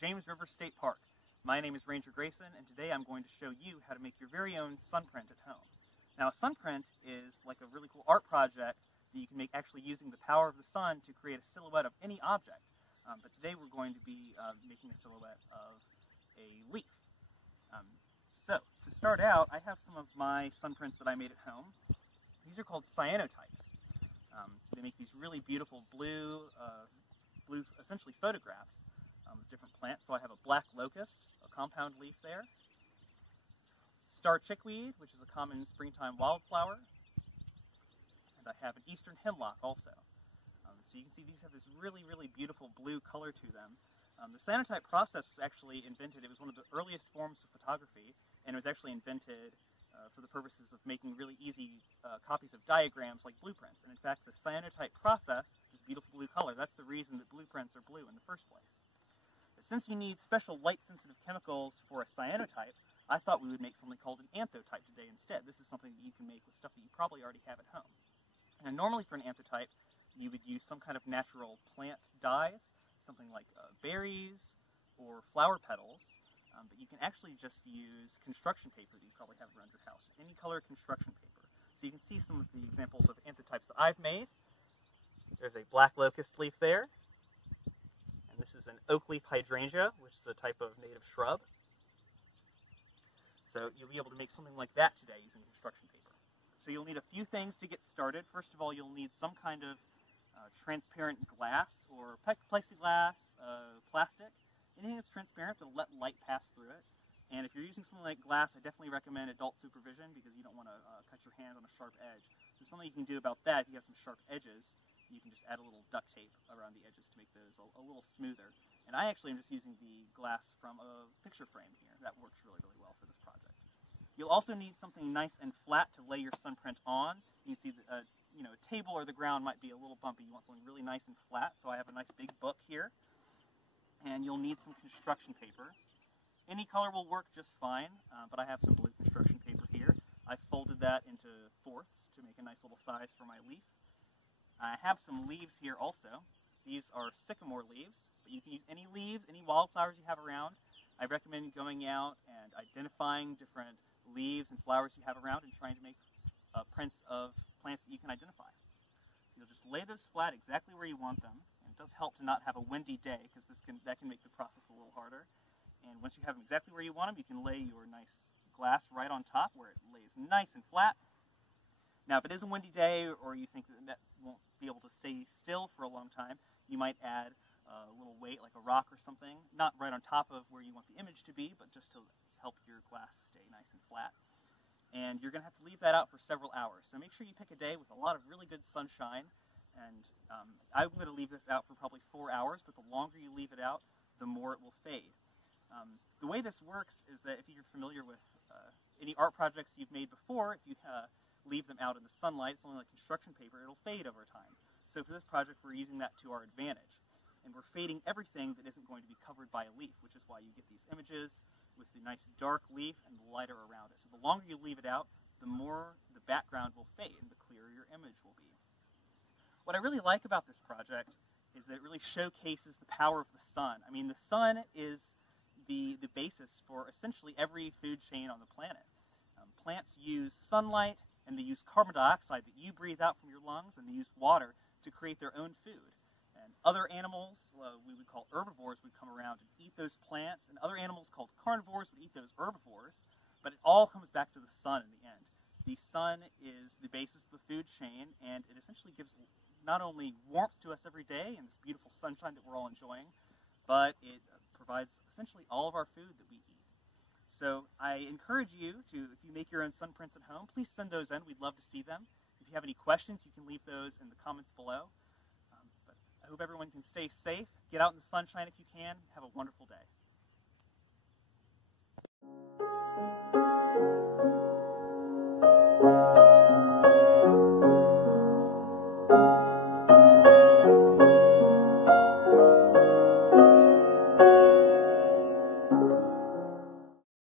James River State Park. My name is Ranger Grayson, and today I'm going to show you how to make your very own sunprint at home. Now, a sunprint is like a really cool art project that you can make actually using the power of the sun to create a silhouette of any object. But today we're going to be making a silhouette of a leaf. So, to start out, I have some of my sunprints that I made at home. These are called cyanotypes. They make these really beautiful blue essentially photographs of different plants. So I have a black locust, a compound leaf there, star chickweed, which is a common springtime wildflower, and I have an eastern hemlock also. So you can see these have this really, really beautiful blue color to them. The cyanotype process was actually invented, it was one of the earliest forms of photography, and it was actually invented for the purposes of making really easy copies of diagrams like blueprints. And in fact, the cyanotype process, this beautiful blue color, that's the reason that blueprints are blue in the first place. But since you need special light-sensitive chemicals for a cyanotype, I thought we would make something called an anthotype today instead. This is something that you can make with stuff that you probably already have at home. And normally for an anthotype, you would use some kind of natural plant dyes, something like berries or flower petals, but you can actually just use construction paper that you probably have around your house, any color construction paper. So you can see some of the examples of anthotypes that I've made. There's a black locust leaf there, and this is an oak leaf hydrangea, which is a type of native shrub. So you'll be able to make something like that today using construction paper. So you'll need a few things to get started. First of all, you'll need some kind of transparent glass or plexiglass, plastic, anything that's transparent that'll let light pass through it. And if you're using something like glass, I definitely recommend adult supervision because you don't want to cut your hand on a sharp edge. So something you can do about that, if you have some sharp edges, you can just add a little duct tape around the edges to make those a little smoother. And I actually am just using the glass from a picture frame here. That works really, really well for this project. You'll also need something nice and flat to lay your sunprint on. You can see that a table or the ground might be a little bumpy. You want something really nice and flat, so I have a nice big book here. And you'll need some construction paper. Any color will work just fine, but I have some blue construction paper here. I folded that into fourths to make a nice little size for my leaf. I have some leaves here also. These are sycamore leaves, but you can use any leaves, any wildflowers you have around. I recommend going out and identifying different leaves and flowers you have around and trying to make prints of plants that you can identify. You'll just lay those flat exactly where you want them. And it does help to not have a windy day because that can make the process a little harder. And once you have them exactly where you want them, you can lay your nice glass right on top where it lays nice and flat. Now, if it is a windy day or you think that won't be able to stay still for a long time, you might add a little weight like a rock or something, not right on top of where you want the image to be, but just to help your glass stay nice and flat. And you're going to have to leave that out for several hours. So make sure you pick a day with a lot of really good sunshine. And I'm going to leave this out for probably 4 hours, but the longer you leave it out, the more it will fade. The way this works is that if you're familiar with any art projects you've made before, if you leave them out in the sunlight, something like construction paper, it'll fade over time. So for this project, we're using that to our advantage. And we're fading everything that isn't going to be covered by a leaf, which is why you get these images with the nice dark leaf and the lighter around it. So the longer you leave it out, the more the background will fade and the clearer your image will be. What I really like about this project is that it really showcases the power of the sun. I mean, the sun is the basis for essentially every food chain on the planet. Plants use sunlight and they use carbon dioxide that you breathe out from your lungs, and they use water to create their own food. And other animals, we would call herbivores, would come around and eat those plants, and other animals called carnivores would eat those herbivores, but it all comes back to the sun in the end. The sun is the basis of the food chain, and it essentially gives not only warmth to us every day and this beautiful sunshine that we're all enjoying, but it provides essentially all of our food that we eat. So I encourage you to, if you make your own sunprints at home, please send those in. We'd love to see them. If you have any questions, you can leave those in the comments below. But I hope everyone can stay safe, get out in the sunshine if you can, have a wonderful day.